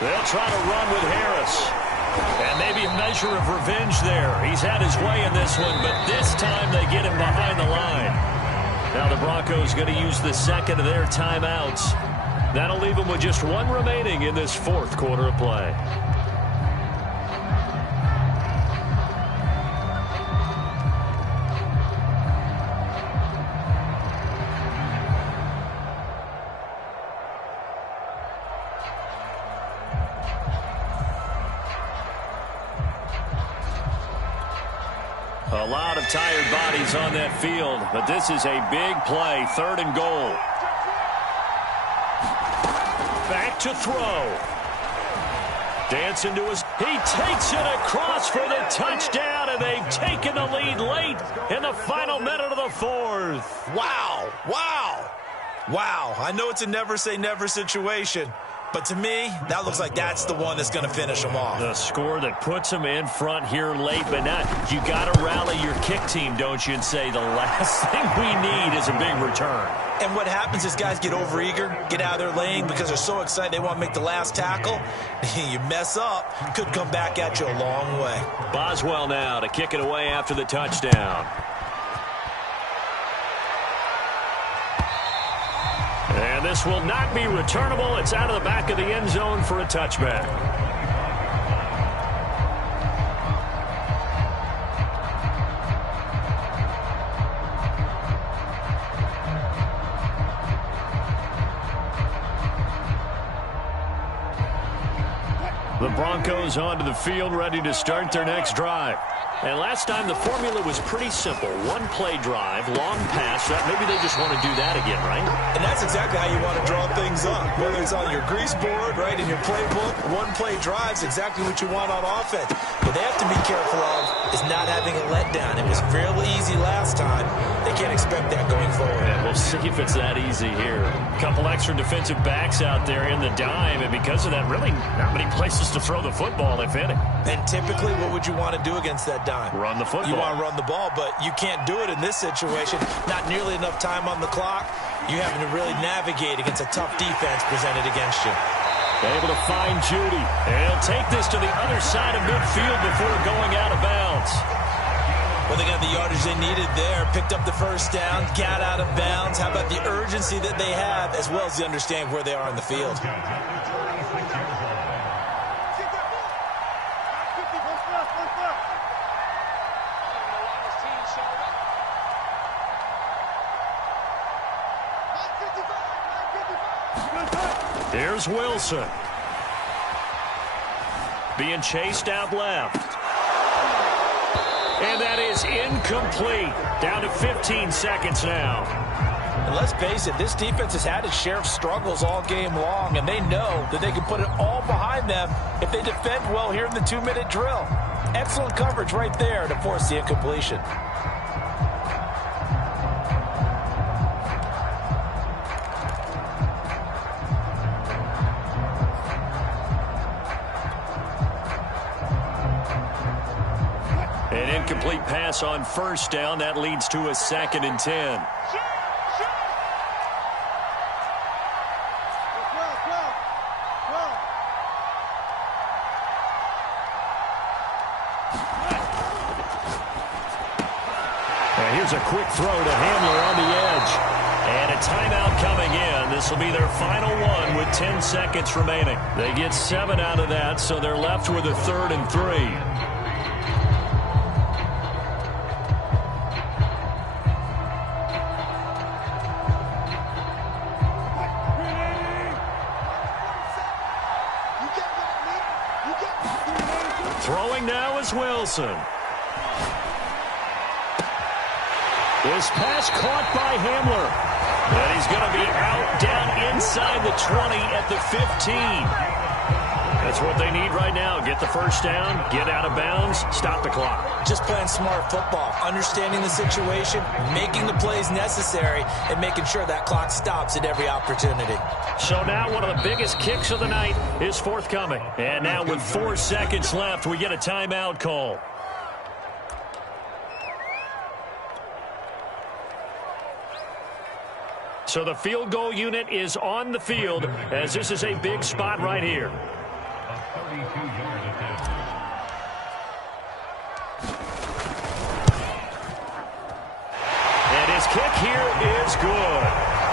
They'll try to run with Harris. And maybe a measure of revenge there. He's had his way in this one, but this time they get him behind the line. Now the Broncos going to use the 2nd of their timeouts. That'll leave them with just one remaining in this fourth quarter of play. A lot of tired bodies on that field, but this is a big play, 3rd and goal. Back to throw. Dancing to his... He takes it across for the touchdown, and they've taken the lead late in the final minute of the fourth. Wow. Wow. Wow. I know it's a never say never situation, but to me, that looks like that's the one that's going to finish them off. The score that puts them in front here late, but not. You got to rally your kick team, don't you, and say the last thing we need is a big return. And what happens is guys get overeager, get out of their lane because they're so excited they want to make the last tackle. You mess up, could come back at you a long way. Boswell now to kick it away after the touchdown. And this will not be returnable. It's out of the back of the end zone for a touchback. The Broncos onto the field, ready to start their next drive. And last time the formula was pretty simple. One play drive, long pass. Maybe they just want to do that again, right? And that's exactly how you want to draw things up. Whether it's on your grease board, right, in your playbook, one play drive's exactly what you want on offense. What they have to be careful of is not having a letdown. It was fairly easy last time. They can't expect that going forward. Yeah, we'll see if it's that easy here. A couple extra defensive backs out there in the dime, and because of that, really not many places to throw the football, if any. And typically, what would you want to do against that dime? Run the football. You want to run the ball, but you can't do it in this situation. Not nearly enough time on the clock. You're having to really navigate against a tough defense presented against you. Able to find Judy. And he'll take this to the other side of midfield before going out of bounds. Well, they got the yardage they needed there. Picked up the first down, got out of bounds. How about the urgency that they have, as well as the understanding where they are in the field? Here's Wilson. Being chased out left. And that is incomplete. Down to 15 seconds now. And let's face it, this defense has had its share of struggles all game long, and they know that they can put it all behind them if they defend well here in the 2-minute drill. Excellent coverage right there to force the incompletion. An incomplete pass on first down. That leads to a 2nd and 10. Now here's a quick throw to Hamler on the edge. And a timeout coming in. This will be their final one with 10 seconds remaining. They get 7 out of that, so they're left with a 3rd and 3. Throwing now is Wilson. This pass caught by Hamler. And he's going to be out down inside the 20 at the 15. That's what they need right now. Get the first down, get out of bounds, stop the clock. Just playing smart football, understanding the situation, making the plays necessary, and making sure that clock stops at every opportunity. So now one of the biggest kicks of the night is forthcoming. And now with 4 seconds left, we get a timeout call. So the field goal unit is on the field as this is a big spot right here. And his kick here is good.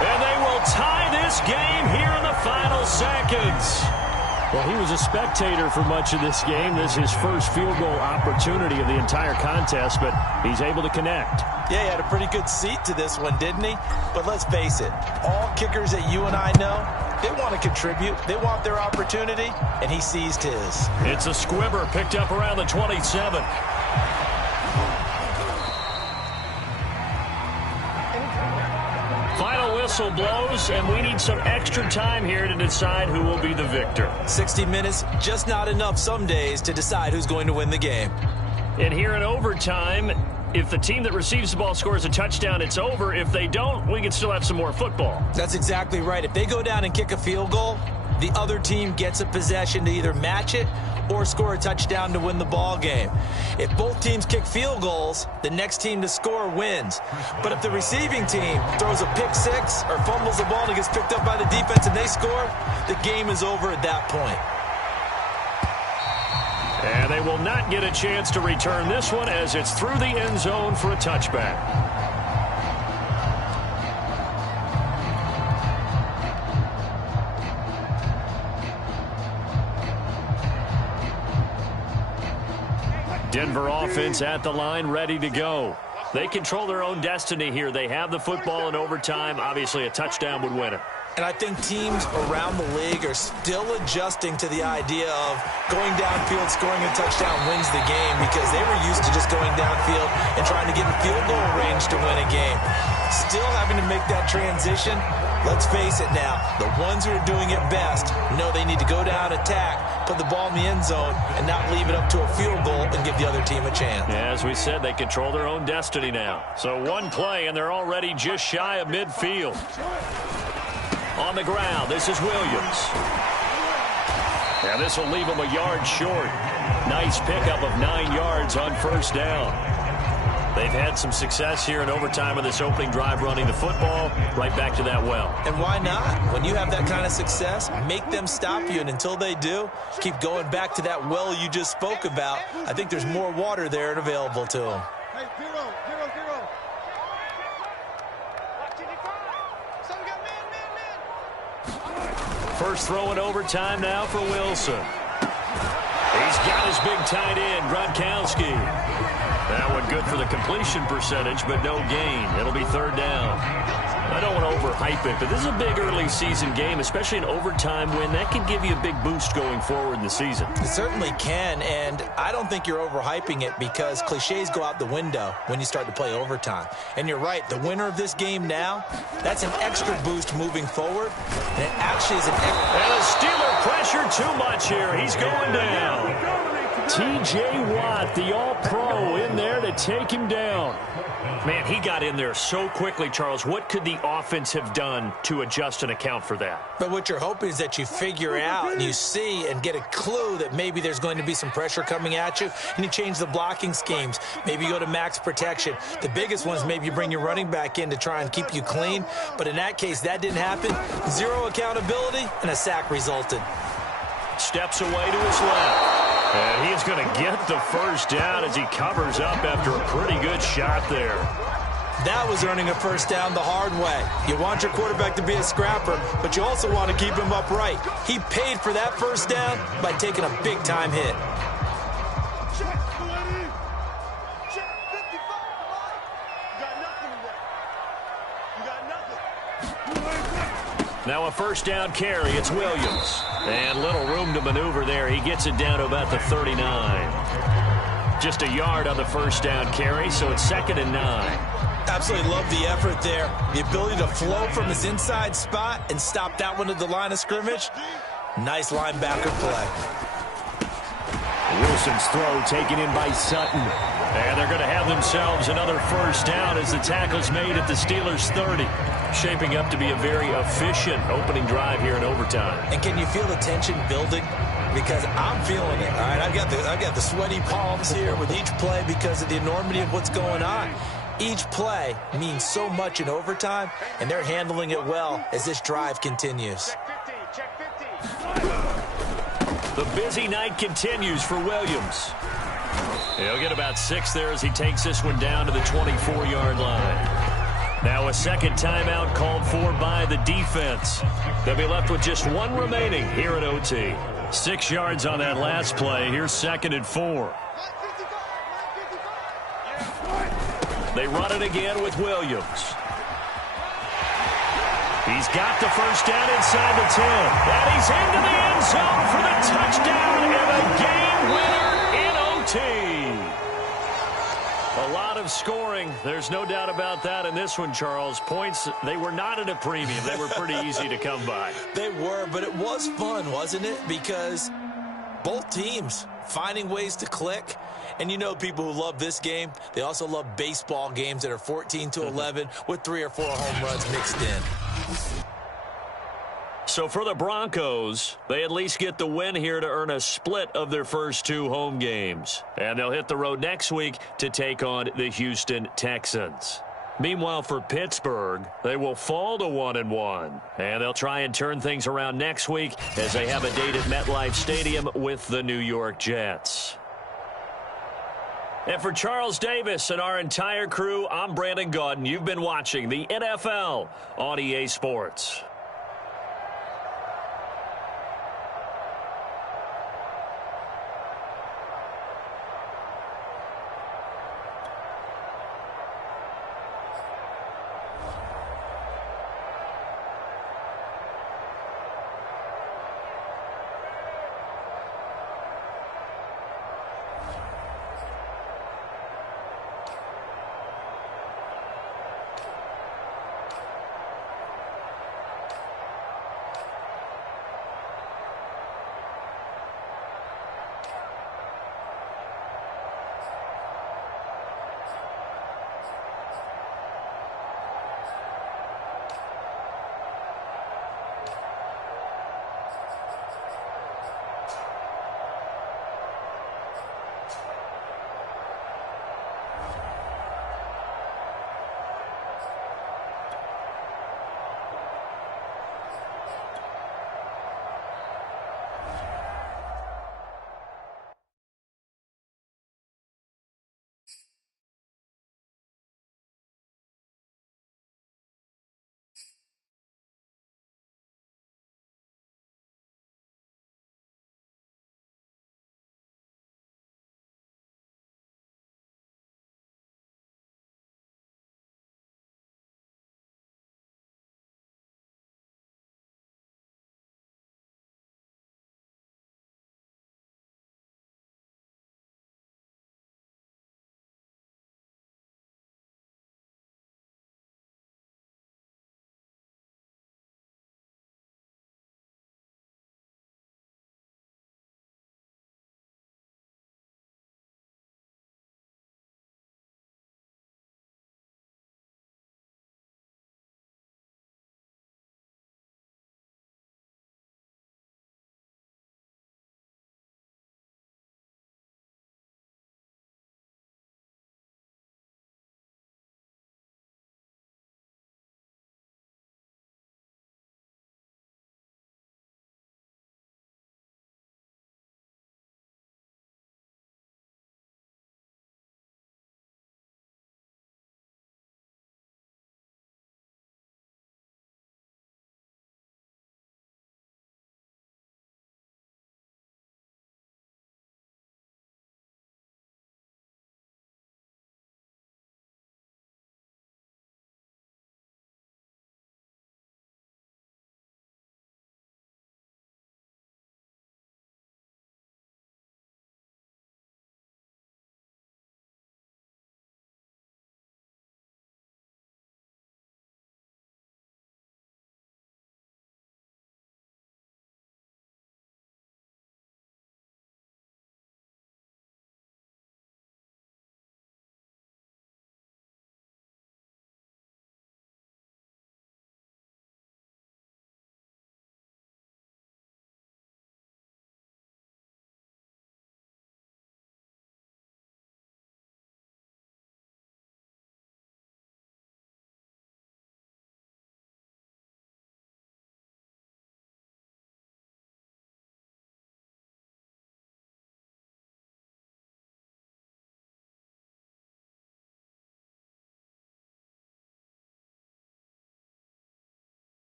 And they will tie this game here in the final seconds. Well, he was a spectator for much of this game. This is his first field goal opportunity of the entire contest, but he's able to connect. Yeah, he had a pretty good seat to this one, didn't he? But let's face it, all kickers that you and I know, they want to contribute. They want their opportunity, and he seized his. It's a squibber picked up around the 27. Final whistle blows, and we need some extra time here to decide who will be the victor. 60 minutes, just not enough some days to decide who's going to win the game. And here in overtime, if the team that receives the ball scores a touchdown, it's over. If they don't, we can still have some more football. That's exactly right. If they go down and kick a field goal, the other team gets a possession to either match it or score a touchdown to win the ball game. If both teams kick field goals, the next team to score wins. But if the receiving team throws a pick six or fumbles the ball and it gets picked up by the defense and they score, the game is over at that point. And they will not get a chance to return this one as it's through the end zone for a touchback. Denver offense at the line, ready to go. They control their own destiny here. They have the football in overtime. Obviously, a touchdown would win it. And I think teams around the league are still adjusting to the idea of going downfield, scoring a touchdown wins the game, because they were used to just going downfield and trying to get in field goal range to win a game. Still having to make that transition. Let's face it now, the ones who are doing it best know they need to go down, attack, put the ball in the end zone, and not leave it up to a field goal and give the other team a chance. Yeah, as we said, they control their own destiny now. So one play, and they're already just shy of midfield. On the ground, this is Williams. And this will leave him a yard short. Nice pickup of 9 yards on first down. They've had some success here in overtime of this opening drive running the football right back to that well. And why not? When you have that kind of success, make them stop you. And until they do, keep going back to that well you just spoke about. I think there's more water there and available to them. Hey, zero. First throw in overtime now for Wilson. He's got his big tight end, Gronkowski. That one good for the completion percentage, but no gain. It'll be third down. I don't want to overhype it, but this is a big early season game, especially an overtime win. That can give you a big boost going forward in the season. It certainly can, and I don't think you're overhyping it because cliches go out the window when you start to play overtime. And you're right, the winner of this game now, that's an extra boost moving forward, and it actually is an extra. And a Steeler pressure too much here. He's going down. T.J. Watt, the All-Pro, in there to take him down. Man, he got in there so quickly, Charles. What could the offense have done to adjust and account for that? But what you're hoping is that you figure out and you see and get a clue that maybe there's going to be some pressure coming at you, and you change the blocking schemes. Maybe you go to max protection. The biggest one is maybe you bring your running back in to try and keep you clean. But in that case, that didn't happen. Zero accountability, and a sack resulted. Steps away to his left. And he's going to get the first down as he covers up after a pretty good shot there. That was earning a first down the hard way. You want your quarterback to be a scrapper, but you also want to keep him upright. He paid for that first down by taking a big-time hit. Now a first down carry. It's Williams. And little room to maneuver there. He gets it down to about the 39. Just a yard on the first down carry, so it's 2nd and 9. Absolutely love the effort there. The ability to flow from his inside spot and stop that one at the line of scrimmage. Nice linebacker play. Wilson's throw taken in by Sutton. And they're going to have themselves another first down as the tackle's made at the Steelers' 30. Shaping up to be a very efficient opening drive here in overtime. And can you feel the tension building? Because I'm feeling it. All right, I've got the sweaty palms here with each play because of the enormity of what's going on. Each play means so much in overtime, and they're handling it well as this drive continues. The busy night continues for Williams. He'll get about 6 there as he takes this one down to the 24-yard line. Now a second timeout called for by the defense. They'll be left with just one remaining here at OT. 6 yards on that last play. Here's 2nd and 4. They run it again with Williams. He's got the first down inside the 10. And he's into the end zone for the touchdown and a game winner in OT. A lot of scoring. There's no doubt about that in this one, Charles. Points, they were not at a premium. They were pretty easy to come by. They were, but it was fun, wasn't it? Because both teams finding ways to click. And you know people who love this game, they also love baseball games that are 14-11 with 3 or 4 home runs mixed in. So for the Broncos, they at least get the win here to earn a split of their first 2 home games. And they'll hit the road next week to take on the Houston Texans. Meanwhile, for Pittsburgh, they will fall to 1-1. And they'll try and turn things around next week as they have a date at MetLife Stadium with the New York Jets. And for Charles Davis and our entire crew, I'm Brandon Gaudin. You've been watching the NFL on EA Sports.